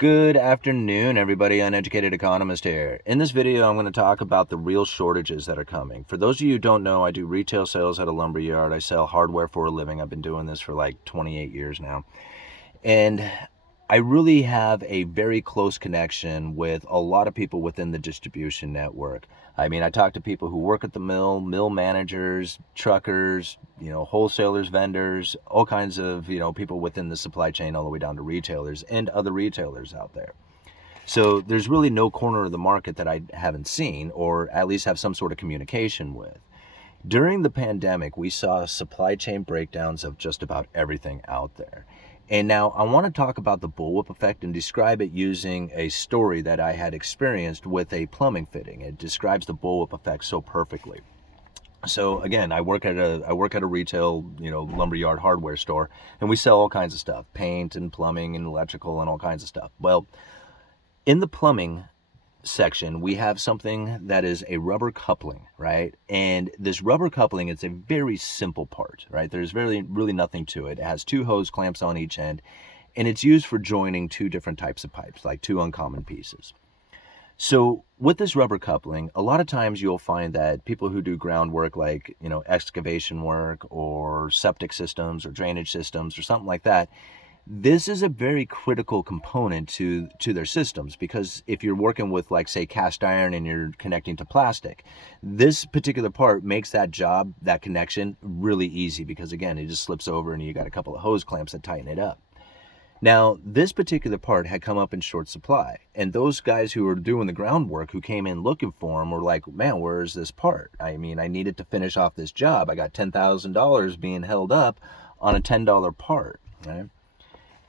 Good afternoon, everybody. Uneducated Economist here. In this video, I'm going to talk about the real shortages that are coming. For those of you who don't know, I do retail sales at a lumber yard. I sell hardware for a living. I've been doing this for like 28 years now. And I really have a very close connection with a lot of people within the distribution network. I mean, I talk to people who work at the mill managers, truckers, wholesalers, vendors, all kinds of, people within the supply chain, all the way down to retailers and other retailers out there. So there's really no corner of the market that I haven't seen or at least have some sort of communication with. During the pandemic, we saw supply chain breakdowns of just about everything out there. And now I want to talk about the bullwhip effect and describe it using a story that I had experienced with a plumbing fitting. It describes the bullwhip effect so perfectly. So again, I work at a retail, lumberyard hardware store, and we sell all kinds of stuff, paint and plumbing and electrical and all kinds of stuff. Well, in the plumbing section, we have something that is a rubber coupling, right? And this rubber coupling, it's a very simple part, right? There's really nothing to it. It has two hose clamps on each end, and it's used for joining two different types of pipes, like two uncommon pieces. So with this rubber coupling, a lot of times you'll find that people who do groundwork, like, excavation work or septic systems or drainage systems or something like that, this is a very critical component to their systems, because if you're working with, like, say, cast iron and you're connecting to plastic, this particular part makes that job, that connection, really easy, because again, it just slips over and you got a couple of hose clamps that tighten it up. Now, this particular part had come up in short supply, and those guys who were doing the groundwork, who came in looking for them, were like, man, where's this part? I mean, I needed to finish off this job. I got $10,000 being held up on a $10 part, right?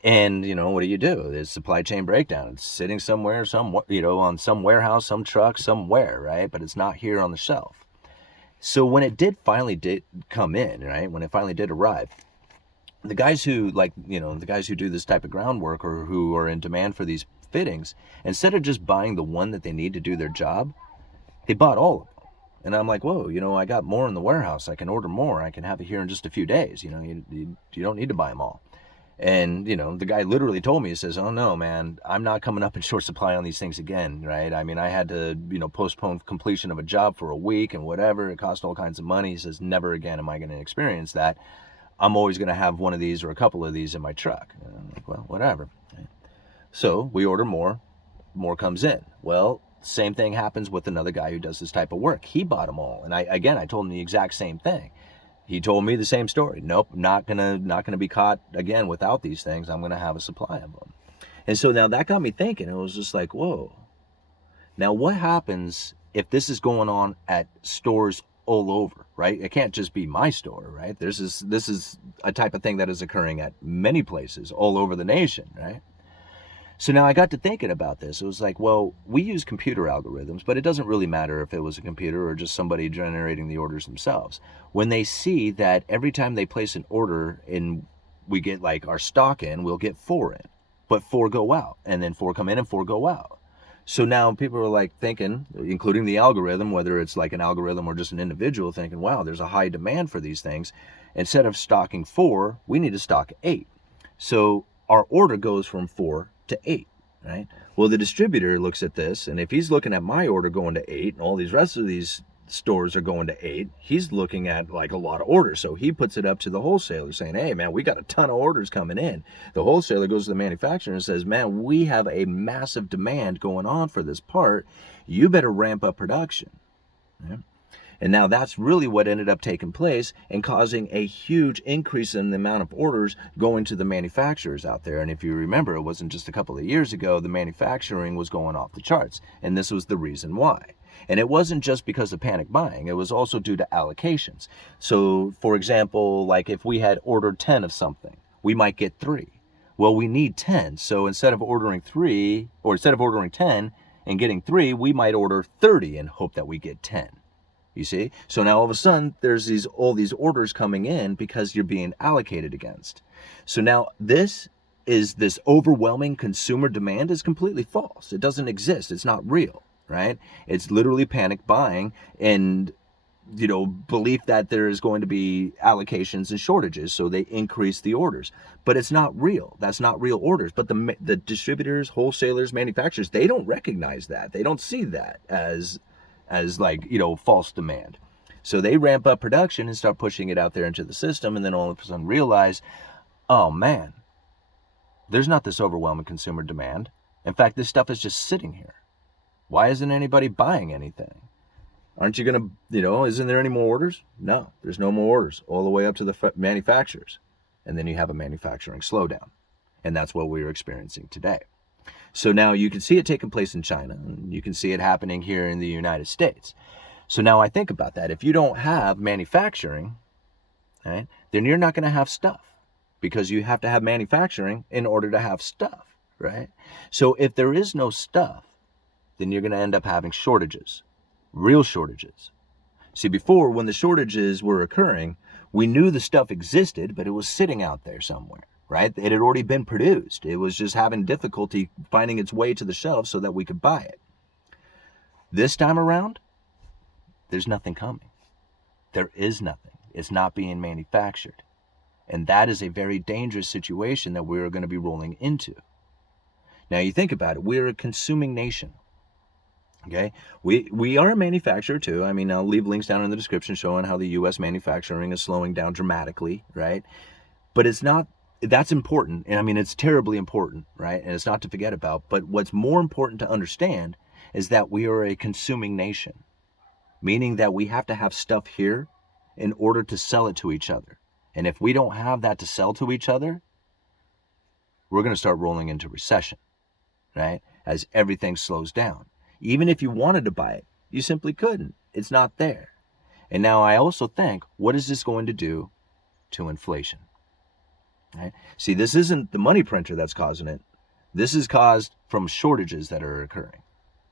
And, what do? There's supply chain breakdown. It's sitting somewhere, on some warehouse, some truck, somewhere, right? But it's not here on the shelf. So when it finally did come in, right? When it finally did arrive, the guys who, the guys who do this type of groundwork or who are in demand for these fittings, instead of just buying the one that they need to do their job, they bought all of them. And I'm like, whoa, I got more in the warehouse. I can order more. I can have it here in just a few days. You don't need to buy them all. And, the guy literally told me, he says, oh no, man, I'm not coming up in short supply on these things again, right? I mean, I had to, postpone completion of a job for a week and whatever. It cost all kinds of money. He says, never again am I going to experience that. I'm always going to have one of these or a couple of these in my truck. And I'm like, well, whatever. So we order more comes in. Well, same thing happens with another guy who does this type of work. He bought them all. And I told him the exact same thing. He told me the same story. Nope, not gonna be caught again without these things. I'm gonna have a supply of them. And so now that got me thinking. It was just like, whoa. Now what happens if this is going on at stores all over, right? It can't just be my store, right? This is a type of thing that is occurring at many places all over the nation, right? So now I got to thinking about this. It was like, well, we use computer algorithms, but it doesn't really matter if it was a computer or just somebody generating the orders themselves. When they see that every time they place an order and we get like our stock in, we'll get 4 in, but 4 go out, and then 4 come in and 4 go out. So now people are like thinking, including the algorithm, whether it's like an algorithm or just an individual, thinking, wow, there's a high demand for these things. Instead of stocking 4, we need to stock 8. So our order goes from 4 to 8, right? Well, the distributor looks at this, and if he's looking at my order going to 8 and all these rest of these stores are going to 8, he's looking at like a lot of orders. So he puts it up to the wholesaler saying, hey man, we got a ton of orders coming in. The wholesaler goes to the manufacturer and says, man, we have a massive demand going on for this part. You better ramp up production. Yeah. And now that's really what ended up taking place and causing a huge increase in the amount of orders going to the manufacturers out there. And if you remember, it wasn't just a couple of years ago, the manufacturing was going off the charts. And this was the reason why. And it wasn't just because of panic buying. It was also due to allocations. So, for example, like if we had ordered 10 of something, we might get 3. Well, we need 10. So instead of ordering 10 and getting 3, we might order 30 and hope that we get 10. You see? So now all of a sudden there's all these orders coming in because you're being allocated against. So now this overwhelming consumer demand is completely false. It doesn't exist. It's not real, right? It's literally panic buying. And belief that there is going to be allocations and shortages, so they increase the orders. But it's not real. That's not real orders. But the distributors, wholesalers, manufacturers, they don't recognize that. They don't see that as like, false demand. So they ramp up production and start pushing it out there into the system, and then all of a sudden realize, oh man, there's not this overwhelming consumer demand. In fact, this stuff is just sitting here. Why isn't anybody buying anything? Aren't you going to, isn't there any more orders? No, there's no more orders, all the way up to the manufacturers. And then you have a manufacturing slowdown. And that's what we're experiencing today. So now you can see it taking place in China, and you can see it happening here in the United States. So now I think about that. If you don't have manufacturing, right, then you're not going to have stuff, because you have to have manufacturing in order to have stuff, right? So if there is no stuff, then you're going to end up having shortages, real shortages. See, before, when the shortages were occurring, we knew the stuff existed, but it was sitting out there somewhere, right? It had already been produced. It was just having difficulty finding its way to the shelves so that we could buy it. This time around, there's nothing coming. There is nothing. It's not being manufactured. And that is a very dangerous situation that we're going to be rolling into. Now, you think about it. We're a consuming nation. Okay, we are a manufacturer too. I mean, I'll leave links down in the description showing how the U.S. manufacturing is slowing down dramatically, right? But it's not, that's important. And I mean, it's terribly important, right? And it's not to forget about. But what's more important to understand is that we are a consuming nation, meaning that we have to have stuff here in order to sell it to each other. And if we don't have that to sell to each other, we're going to start rolling into recession, right? As everything slows down. Even if you wanted to buy it, you simply couldn't. It's not there. And now I also think, what is this going to do to inflation? Right? See, this isn't the money printer that's causing it. This is caused from shortages that are occurring.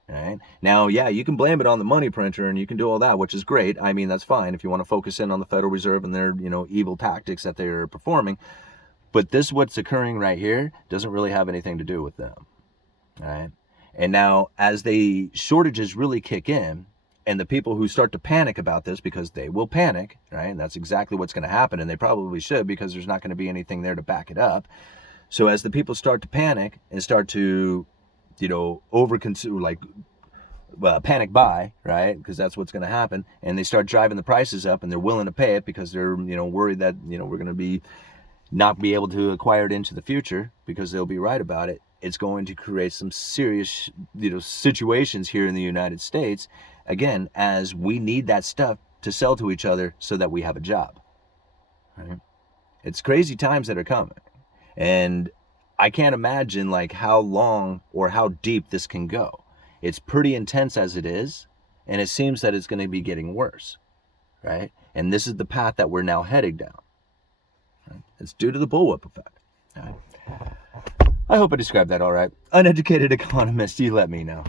Right? Now, yeah, you can blame it on the money printer and you can do all that, which is great. I mean, that's fine if you want to focus in on the Federal Reserve and their, evil tactics that they're performing. But this, what's occurring right here, doesn't really have anything to do with them. All right? And now, as the shortages really kick in, and the people who start to panic about this, because they will panic, right? And that's exactly what's going to happen, and they probably should, because there's not going to be anything there to back it up. So as the people start to panic and start to, overconsume, like panic buy, right? Because that's what's going to happen, and they start driving the prices up, and they're willing to pay it because they're, worried that, we're going to not be able to acquire it into the future because they'll be right about it. It's going to create some serious, situations here in the United States, again, as we need that stuff to sell to each other so that we have a job. Right? It's crazy times that are coming. And I can't imagine like how long or how deep this can go. It's pretty intense as it is, and it seems that it's going to be getting worse, right? And this is the path that we're now heading down. Right? It's due to the bullwhip effect. All right? I hope I described that all right. Uneducated economist, you let me know.